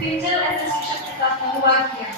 स्पिंजल association के साथ अनुवाद किया।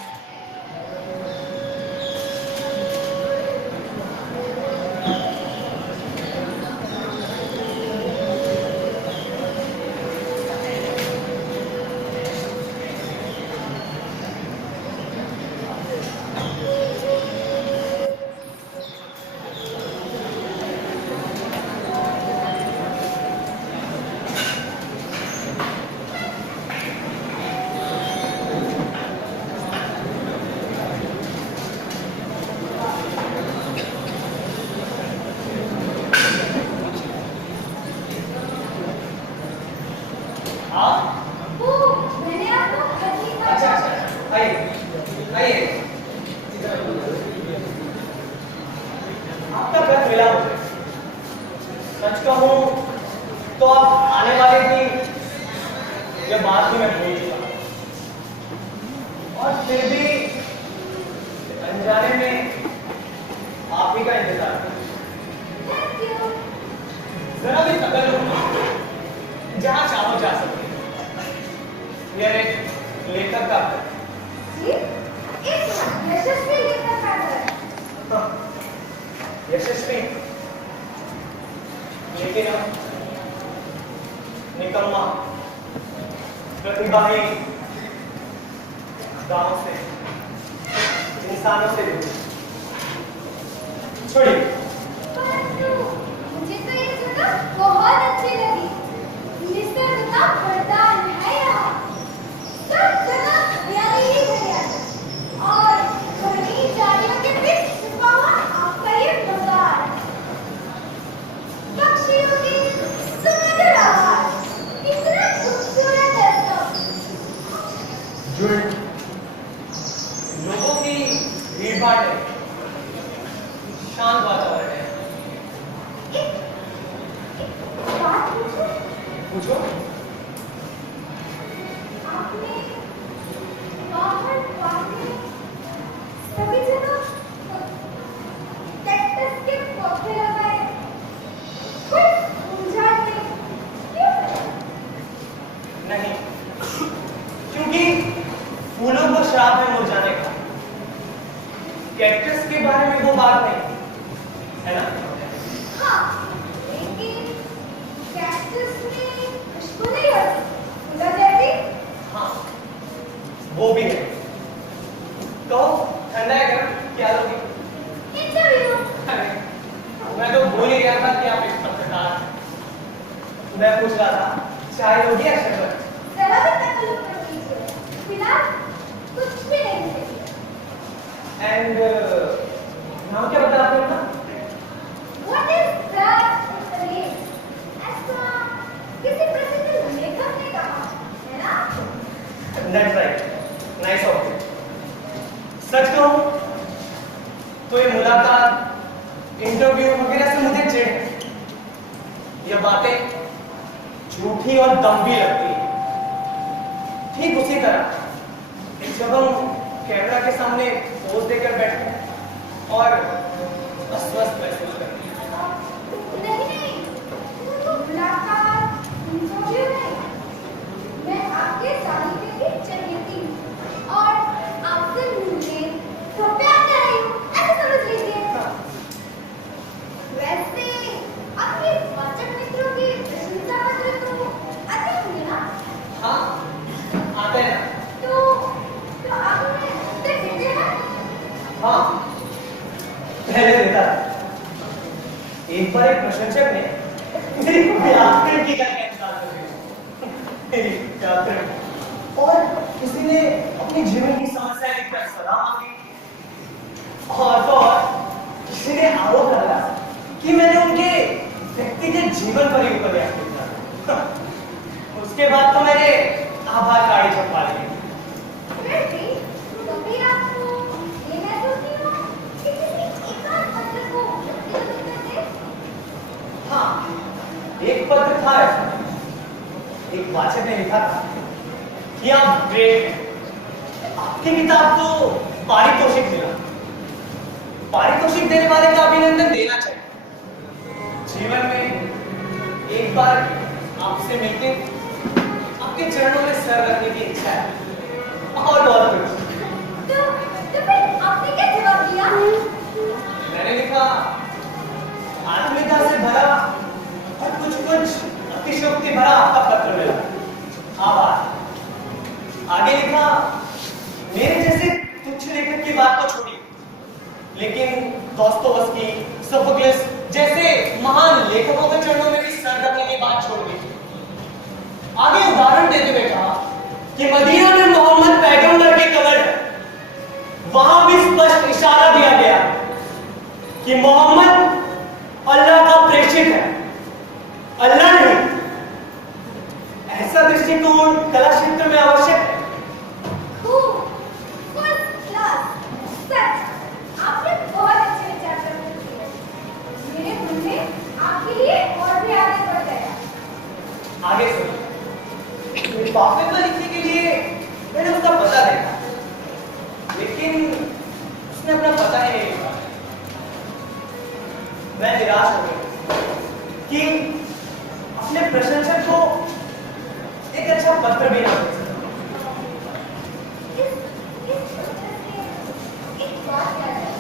आपका खत मिला मुझे। सच कहूं तो आप आने वाले थी यह बात ही मैं भूल चुका, और फिर भी अनजाने में आप ही का इंतजार कर। जरा भी कदर लो, जहां चाहो जा सकते हैं। यह एक लेखक का यशस्वी लेखक का यशस्वी, लेकिन निकम्मा, प्रतिभाहीन, गांव से, इंसानों से दूर। छोड़िए। मुझे तो ये जगह बहुत अच्छी लगी। निसर्ग का वरदान है यहाँ। सब जगह हरियाली ही हरियाली, और घनी झाड़ियों के बीच छुपा हुआ आपका ये बाजार। पक्षियों की सुमधुर आवाज, कितना खूबसूरत है सब। लोगों की भीड़-भाड़ है, शांत वातावरण है। बात पूछूं? पूछो। आपने बाहर बाहर सभी जगह कैक्टस के पौधे लगाए, कुछ मुरझाते क्यों? नहीं, क्योंकि फूलों को श्राप है मुरझाने का। कैक्टस के बारे में वो बात नहीं है ना? हाँ, लेकिन कैक्टस में खुशबू नहीं होती, फूलों जैसी। हाँ, वो भी है। तो ठंडा है गर्म क्या लोगी? इंटरव्यू। अरे, मैं तो भूल ही गया था कि आप एक पत्रकार हैं। मैं पूछ रहा था चाय लोगी या शरबत? जरा भी तकलीफ मत कीजिए, फिलहाल कुछ भी नहीं मिलेगा। एंड नाम क्या बताया आपने अपना? What is that? ऐसा किसी प्रसिद्ध लेखक ने कहा है ना? That's right. Nice of you. सच कहूं तो ये मुलाकात, इंटरव्यू वगैरह से मुझे चिढ़ है। ये बातें झूठी और दम्भी लगती है। ठीक उसी तरह जब हम कैमरा के सामने पोज देकर बैठते हैं और अस्वस्थ महसूस करते हैं। नहीं, तो मुलाकात, इंटरव्यू नहीं। मैं आपके साहित्य की चहेती हूँ और आपसे मिलने तो प्यार कर रही हूँ, ऐसा समझ लीजिए। वैसे आपके वाचक मित्रों की प्रशंसा पत्र तो आते होंगे ना? हाँ, आते हैं। तो आप उन्हें उत्तर देते हैं? हाँ, पहले देता था। एक बार एक प्रशंसक ने मेरी व्याकरण की करके इंतजार कर रही मेरी व्याकरण, और किसी ने अपनी जीवन की समस्या लिखकर सलाह मांगी, और तो और किसी ने आरोप लगाया कि मैंने उनके व्यक्तिगत जीवन पर ही उपन्यास लिखा। उसके बाद तो मैंने आभार कार्ड छपवा लिए। फिर भी कभी आपको ये महसूस नहीं हुआ कि किसी एकांत पत्र को व्यक्तिगत उत्तर दे? हाँ, एक पत्र था ऐसा। एक वाचक ने लिखा था कि आप ग्रेट हैं, आपकी किताब तो पारितोषिक मिला। पारितोषिक देने वाले का अभिनंदन देना चाहिए। जीवन में एक बार आपसे मिलके आपके चरणों में सर रखने की इच्छा है। अतिशयोक्ति भरा आपका पत्र मिला। आभार। आगे लिखा, मेरे जैसे तुच्छ लेखक की बात तो छोड़ी, लेकिन दोस्तोवस्की, सोफोक्लिस जैसे महान लेखकों के चरणों में भी सर रखने की बात छोड़ दी। आगे उदाहरण देते हुए कहा कि मदीना में मोहम्मद पैगंबर की कब्र है, वहां भी स्पष्ट इशारा दिया गया कि मोहम्मद अल्लाह का प्रेषित है, अल्लाह नहीं। ऐसा दृष्टिकोण कला क्षेत्र में आवश्यक है। खूब, फर्स्ट क्लास, सच, आपने बहुत अच्छे विचार प्रकट किए। मेरे मन में आपके लिए और भी आगे बढ़ गया। आगे सुनो। लिफाफे पर लिखने के लिए मैंने उसका पता देखा, लेकिन उसने अपना पता ही नहीं लिखा। मैं निराश हो गया कि अपने प्रशंसक को एक अच्छा पत्र भी ना दे सका। इस पत्र से एक बात याद आई।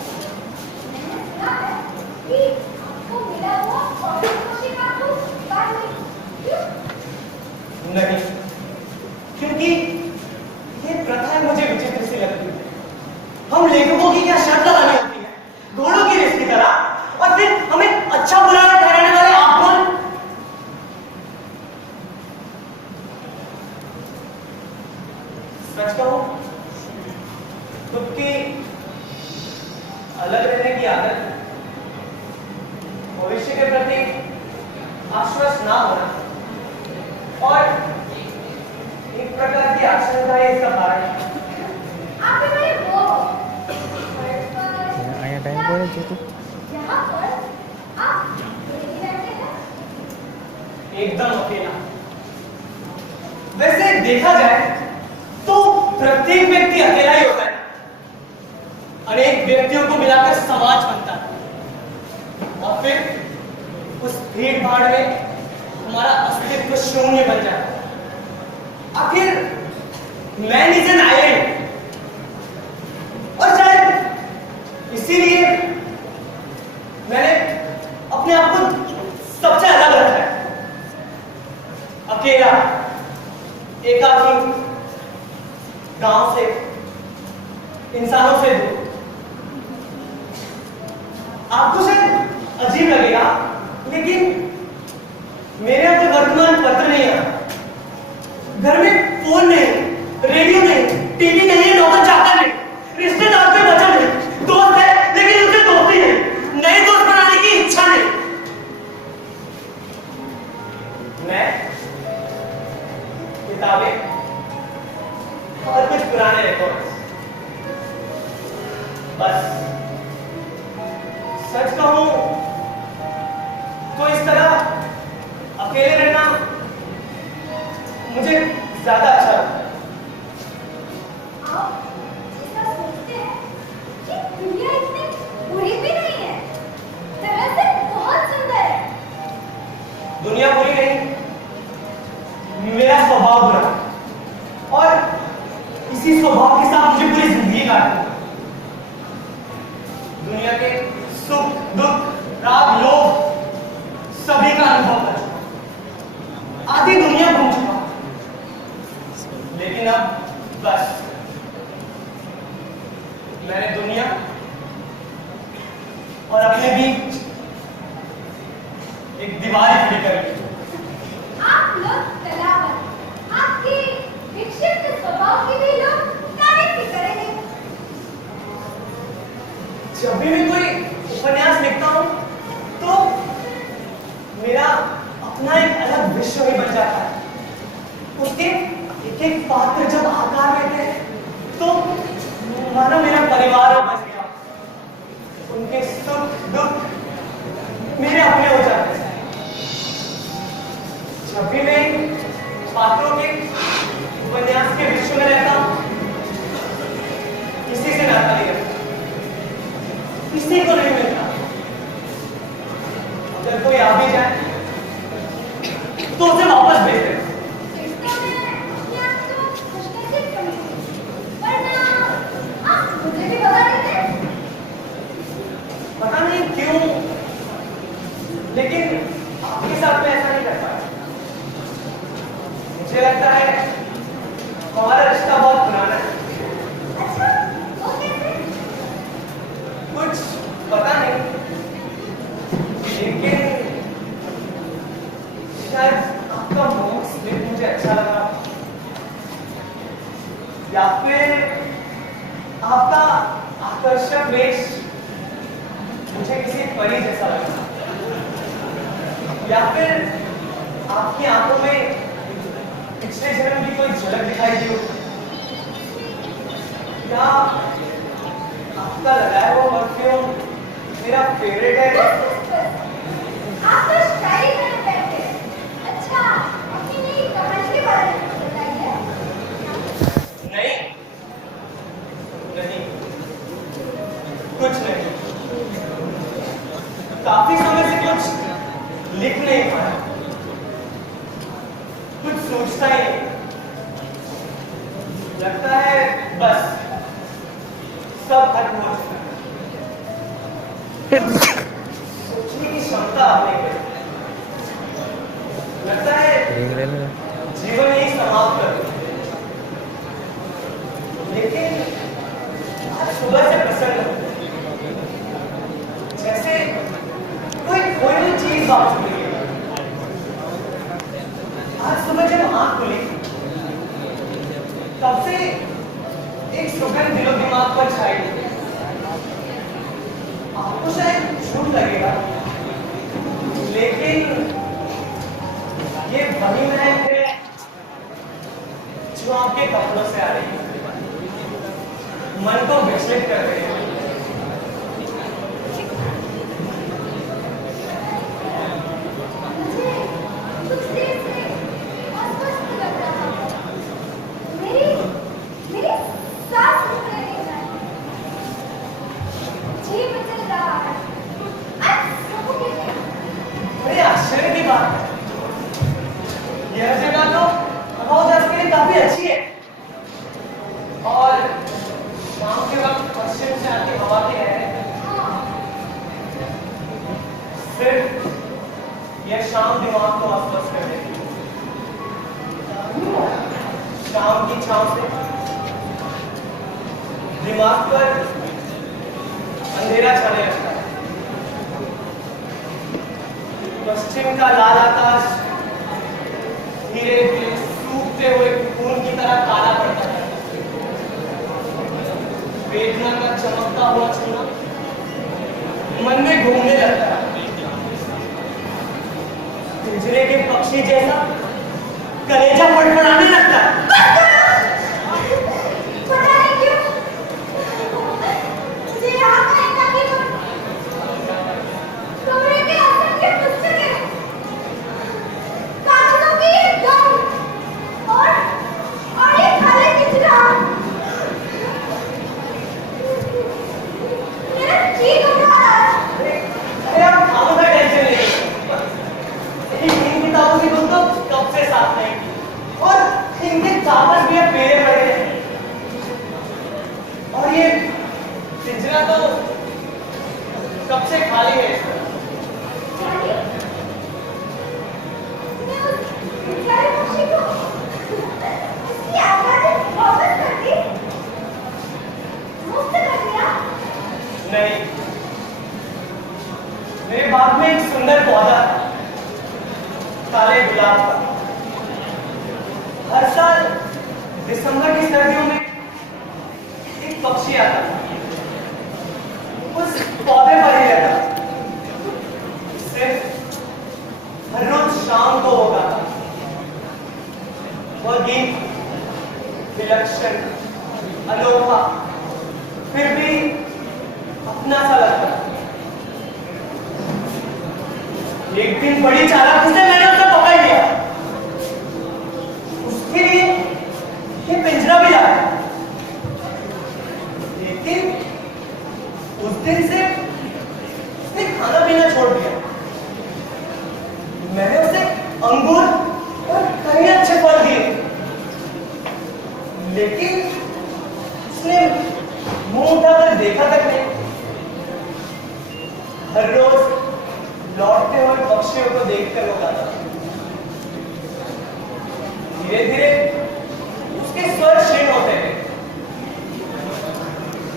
मैंने सुना है कि आपको मिला हुआ पौधों का तो बात नहीं। क्यों? नहीं, क्योंकि ये प्रथा मुझे विचित्र सी लगती है। हम लेखकों की क्या शर्त लगानी होती है, घोड़ों की रेस की तरह, और फिर हमें अच्छा बुरा ठहराने वाले आप कौन? सच कहूं, खुद की अलग रहने की आदत, भविष्य के प्रति आश्वस्त ना होना और एक प्रकार की आशंका है इसका कारण। आप भी बड़े वो आया टाइम पर है यहाँ पर आप अकेले बैठे हैं। एकदम अकेला। वैसे देखा जाए तो प्रत्येक व्यक्ति अकेला ही होता है। अनेक व्यक्तियों को मिलाकर समाज बनता है और फिर उस भीड़ भाड़ में हमारा अस्तित्व शून्य बन जाता है। आखिर मैन इज एन आइलैंड, और शायद इसीलिए मैंने अपने आप को सबसे अलग रखा है। अकेला, एकाकी, गांव से, इंसानों से दूर। आपको शायद अजीब लगेगा, लेकिन मेरे यहाँ कोई वर्तमान पत्र नहीं है, घर में फोन नहीं, रेडियो नहीं, टीवी नहीं है, नौकर चाकर नहीं, रिश्तेदार कोई बचा नहीं, दोस्त है लेकिन उससे दोस्ती नहीं, नए दोस्त बनाने की इच्छा नहीं। मैं किताबें और कुछ पुराने रिकॉर्ड्स, बस। सच कहूं तो इस तरह अकेले रहना मुझे ज्यादा अच्छा लगता है। आप ऐसा सोचते हैं कि दुनिया इतनी बुरी भी नहीं है, तरह से बहुत सुंदर है। दुनिया बुरी नहीं, मेरा स्वभाव बुरा है, और इसी स्वभाव के साथ मुझे पूरी जिंदगी काटनी है। दुनिया के सुख दुख, राग लोभ सभी का अनुभव कर चुका, आधी दुनिया घूम चुका, लेकिन अब बस मैंने दुनिया और अपने बीच एक दीवार खड़ी कर ली। आप लोग कलावंत, आपके विक्षिप्त स्वभाव की भी लोग तारीफ भी करेंगे। जब भी मैं कोई उपन्यास लिखता हूं तो मेरा अपना एक अलग विश्व ही बन जाता है। उसके एक एक पात्र जब आकार लेते हैं तो मानो मेरा परिवार बच गया, उनके सुख दुख मेरे अपने हो जाते हैं। जब भी मैं पात्रों के उपन्यास के विश्व में रहता हूं, किसी से नाता नहीं रखता, किसी को नहीं मिलता। अगर कोई आ भी जाए तो उसे वापस भेज दे। इसका मैं अपने आप को खुशनसीब समझूंगी, वरना आप मुझे भी बता देते। पता नहीं क्यों, लेकिन आपके साथ मैं ऐसा नहीं कर पाया। या फिर आपका आकर्षक वेश मुझे किसी परी जैसा लगा, या फिर आपकी आंखों में पिछले जन्म की कोई झलक दिखाई दी हो, या आपका लगाया हुआ परफ्यूम मेरा फेवरेट है। आप तो शायरी करने बैठे। अच्छा, अपनी नई कहानी के बारे में बताइए। नहीं नहीं, कुछ नहीं। काफी समय से कुछ लिख नहीं पाया, कुछ सोचता ही नहीं। लगता है बस सब खत्म हो चुका है। सोचने की क्षमता आप नहीं रही। लगता है जीवन यही समाप्त कर दिया। लेकिन आज सुबह से प्रसन्न हूं, जैसे कोई खोई हुई चीज वापस मिली है। आज सुबह जब आंख खुली तब से एक सुगंध दिलो दिमाग पर छाई। आपको शायद झूठ लगेगा, लेकिन ये वही महक है जो आपके कपड़ों से आ रही है, मन को विचलित कर रही है। मुझे कुछ देर से अस्वस्थ लग रहा है। मेरी सांस रुकने नहीं जा रही। जी मचल रहा है। आज सफोकेट है। बड़ी आश्चर्य की बात है, यह जगह तो हवादार के लिए काफी अच्छी है, और शाम के वक्त पश्चिम से आती हवा की लहरें सिर्फ यह शाम दिमाग को अस्वस्थ कर देती है। शाम की छांव से दिमाग पर अंधेरा छाने लगता है। पश्चिम का लाल आकाश धीरे धीरे सूखते हुए खून की तरह काला पड़ता है। वेदना का चमकता हुआ चूना मन में घूमने लगता है। पिंजरे के पक्षी जैसा कलेजा फड़फड़ाने लगता है। पता नहीं क्यों मुझे यहाँ का एकाकीपन, कमरे में असंख्य पुस्तकें, कागजों की एक गंध और ये खाली पिंजरा मेरा जी घबरा रहा है। अरे आप खामोखा टेंशन नहीं लीजिए। इन किताबों की धुन तो कब से साफ नहीं की, और इनके कागज भी अब मेरे पड़े हैं। और ये पिंजरा तो कब से खाली है। यानी मैं उस बेचारे पक्षी को उसकी आवाज़ें वापस कर दी, मुक्त कर दिया। नहीं, मेरे बाग में एक सुंदर पौधा था, काले गुलाब का। हर साल दिसंबर की सर्दियों में एक पक्षी आता था, उस पौधे पर ही रहता, सिर्फ हर रोज शाम को होगा था। वह गीत विलक्षण, अनोखा, फिर भी अपना सा लगता। एक दिन बड़ी चालाकी से मैंने उसे पकड़ लिया। उसके लिए ये पिंजरा भी लाया, लेकिन उस दिन से उसने खाना पीना छोड़ दिया। मैंने उसे अंगूर और कई अच्छे फल दिए, लेकिन उसने मुंह उठाकर देखा तक नहीं। हर रोज लौटते हुए पक्षियों को देखकर वो गाता। धीरे धीरे उसके स्वर क्षीण होते गए।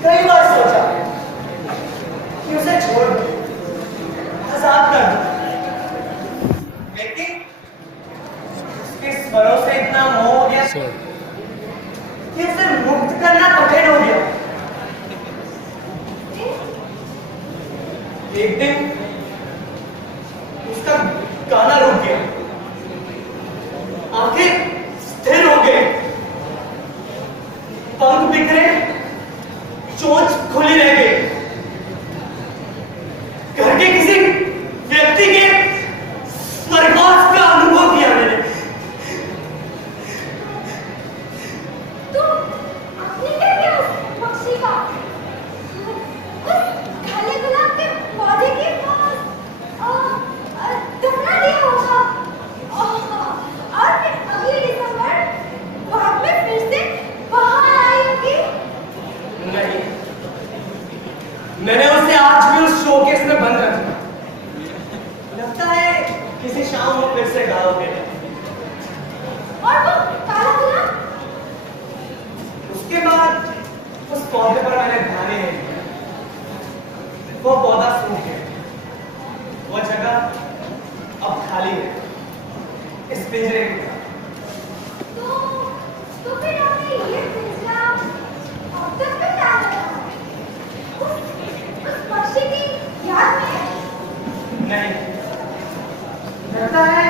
कई बार सोचा कि उसे छोड़ दूं, आजाद कर दूं, लेकिन उसके स्वरों से इतना मोह हो गया कि उसे एक दिन उसका गाना रुक गया, आंखें स्थिर हो गई, पंख बिखरे, चोंच खुली रह गई। घर के किसी व्यक्ति के स्वर्गवास का अनुभव किया मैंने। तो आपने क्या किया उस पक्षी का? उस काले गुलाब के पौधे के पास दफना दिया होगा। और फिर अगले दिसंबर बाग में फिर से बाहर आई होगी। नहीं, मैंने उसे आज भी उस शोकेस में बंद कर दिया। लगता है किसी शाम वो फिर से गाओगे। और वो काला गुलाब? उसके बाद उस पौधे पर मैंने ध्यान ही नहीं दिया। वो पौधा सूख गया, वो जगह अब खाली है इस पिंजरे की तरह। तो फिर आपने ये पिंजरा अब तक क्यों डाल रखा? उस पक्षी की याद में? नहीं, लगता है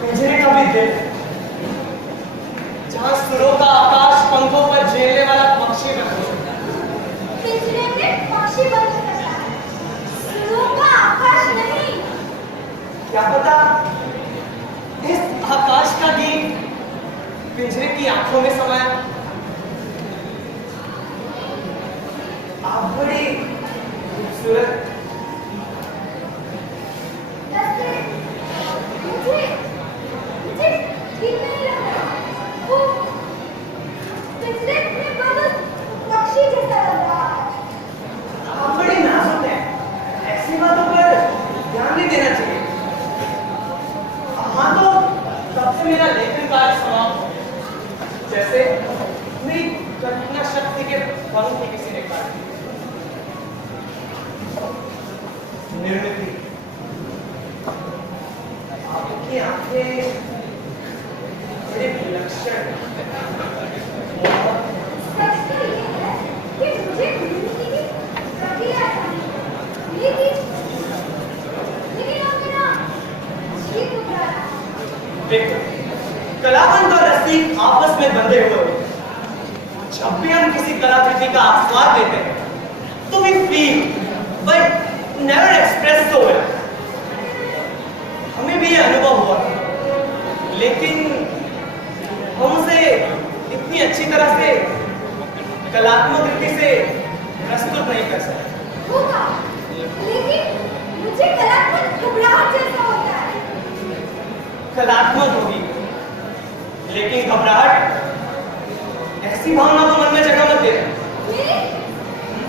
पिंजरे का भी दिल, जहां सुरों का आकाश पंखों पर झेलने वाला पक्षी बन सकता है। पिंजरे में पक्षी बन सकता है, सुरों का आकाश नहीं। क्या पता इस आकाश का गीत पिंजरे की आंखों में समाया। आप बड़ी खूबसूरत। मुझे ठीक नहीं लग रहा। वो पिंजरे में बंद पक्षी जैसा लग रहा है। आप बड़ी नाजुक हैं, ऐसी बातों पर ध्यान नहीं देना चाहिए। हाँ, तो तब से मेरा लेखन कार्य समाप्त हो गया, जैसे मेरी कल्पना शक्ति के पंख ही किसी ने काट दिए। निर्मित आपकी आंखें बड़े विलक्षण सच तो ये है कि मुझे निर्मिती की प्रक्रिया चाहिए, लेकिन अब मेरा जी टूट रहा है। देखो, कलावंत और रसिक आपस में बंधे हुए होते हैं। जब भी हम किसी कलाकृति का आस्वाद लेते हैं तो we feel but never express so well. हमें भी ये अनुभव हुआ, लेकिन हम उसे इतनी अच्छी तरह से कलात्मक रीति से प्रस्तुत नहीं कर सकते। होगा, लेकिन मुझे कलात्मक घबराहट जैसा होता है। कलात्मक होगी, लेकिन घबराहट ऐसी भावना को मन में जगह मत देना।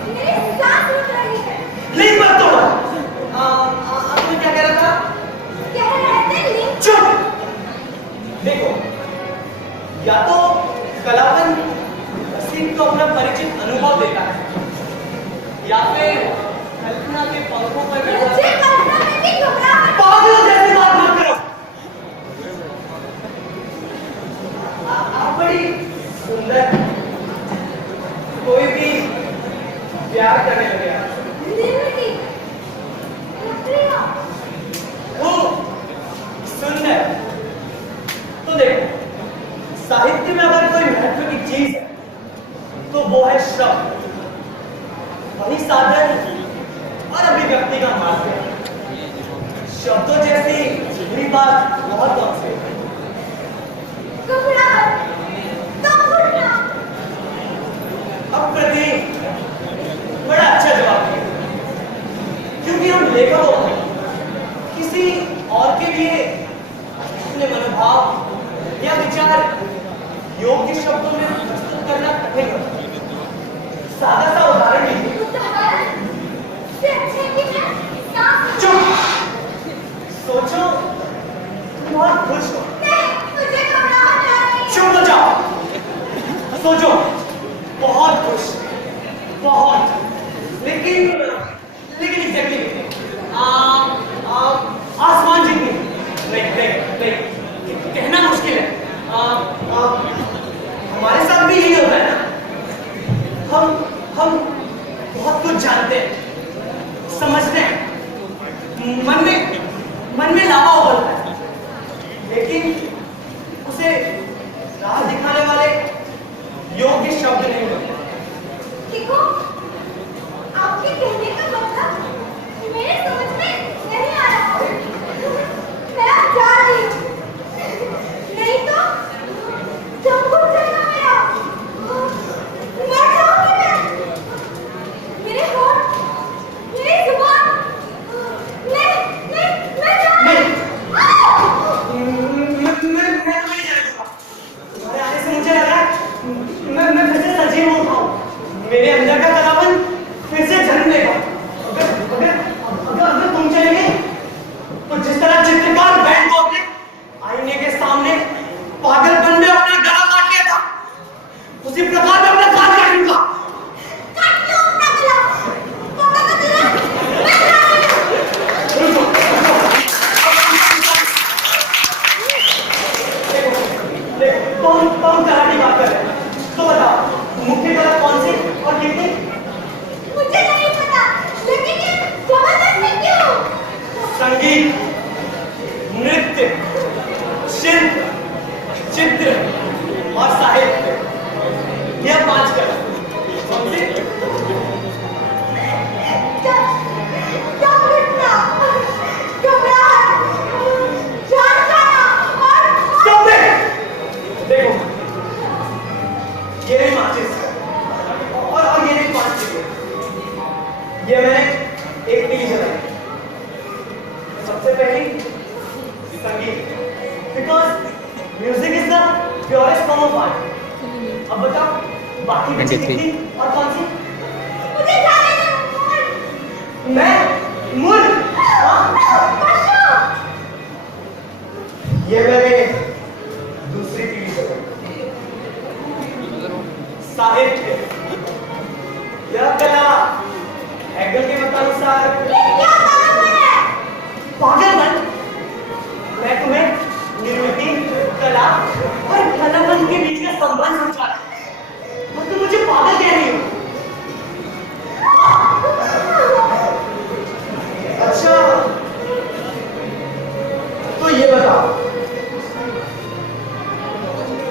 मेरी सांस रुक रही है। नहीं, मत तोड़ो। आपने क्या कह रहा था? कह रहे थे लिंग। चुप। देखो, या तो कलावंत रसिक को अपना परिचित अनुभव देता है, या फिर कल्पना के पंखों पर मुझे कल्पना में भी घबराहट। पागलों जैसी बात मत करो। आप बड़ी सुंदर, कोई भी प्यार करने लगे। निर्मिती, प्रक्रिया। वो सुंदर। तो देखो, साहित्य में अगर कोई महत्व की चीज है तो वो है शब्द, वही साधन और अभिव्यक्ति का माध्यम। शब्दों जैसी बुरी बात बहुत कम से। घबराहट, कब घुटना? अब प्रतीक बड़ा अच्छा जवाब दिया, क्योंकि हम लेखकों को किसी और के लिए अपने मनोभाव या विचार योग्य शब्दों में प्रस्तुत करना कठिन होता है। सादा सा उदाहरण लीजिए। उदाहरण से अच्छे कि मैं सांस। चुप। सोचो तुम बहुत खुश हो। नहीं, मुझे घबराहट आ रही है। चुप हो जाओ। सोचो बहुत खुश, बहुत, लेकिन एग्जैक्टली आसमान जितनी नहीं, कहना मुश्किल है। हमारे साथ भी यही होता है ना। हम बहुत कुछ जानते हैं, समझते हैं, ये वो उठाऊं, मेरे अंदर का कलावन फिर से जन्म लेगा। अगर तुम चले गए तो जिस तरह चित्रकार बैन को अपने आईने के सामने पागलपन में अपना गला काट लिया था, उसी प्रकार मैं अपना कान काट लूंगा। काट लो अपना गला। पापा का गला मैं काट लूं। देखो, तुम कहाँ की बात कर रहे हैं? तो बताओ, मुख्य कला कौन सी और कितनी? मुझे नहीं पता, लेकिन ये जबरदस्ती क्यों? संगीत, नृत्य, शिल्प, चित्र और साहित्य, यह 5 कला। समझे? जब घटना, घबराहट, जान जाना और Stop it! देखो, ये रही माचिस और ये रही 5 चीजें। ये मैंने एक पीली जलाई। सबसे पहली संगीत, because music is the purest form of art. अब बताओ बाकी बची कितनी और कौन सी? मुझे जाने दो। मैं मूल पशु। ये मेरे दूसरी पीढ़ी से साहित्य, यह कला हेगल के मतानुसार ये क्या पागलपन है? पागलपन। मैं तुम्हें निर्मिति, कला और घनपन के बीच का संबंध समझा रहा हूं, और तुम मुझे पागल कह रही हो। अच्छा, तो ये बताओ,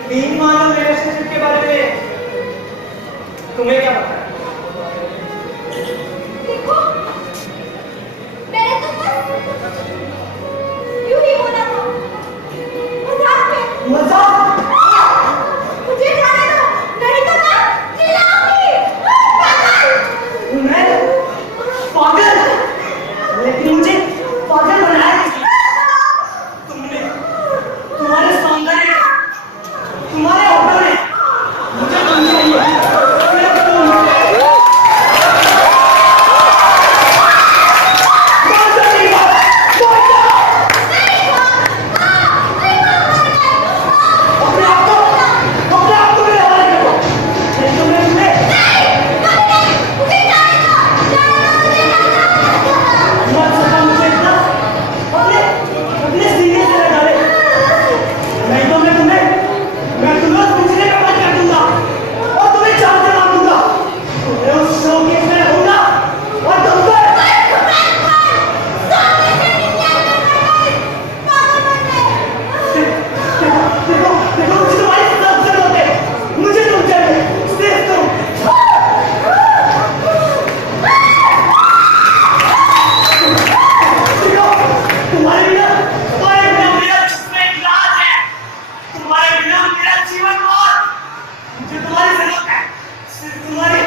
3 मानव रिलेशनशिप के बारे में तुम्हें क्या पता है? देखो, मैंने तो बस यूं ही बोला था, मजाक में। मजाक? मुझे जाने दो, नहीं तो मैं चिल्लाऊंगी। पागल! मैं पागल? लेकिन मुझे पागल बनाया किसने? तुमने, तुम्हारे सौंदर्य, तुम्हारे होठों ने मुझे तुम चाहिए, सिर्फ तुम। कौन सा नहीं बात? कौन सा? अपने आप को मेरे हवाले करो, नहीं तो मैं तुम्हें मत सका मुझे इतना अपने सीने से लगा ले, नहीं तो मैं तुम्हें पिछले में बंद कर दूंगा और तुम्हें जान से मार दूंगा। तुम्हें उस शो के में रहूंगा और तुम पर देखो मुझे तुम्हारी सब जरूरत है, मुझे तुम चाहिए, सिर्फ तुम। देखो, तुम्हारे बिना मेरा जिस्म एक लाज है, तुम्हारे बिना मेरा जीवन और मुझे तुम्हारी जरूरत है, सिर्फ तुम्हारी।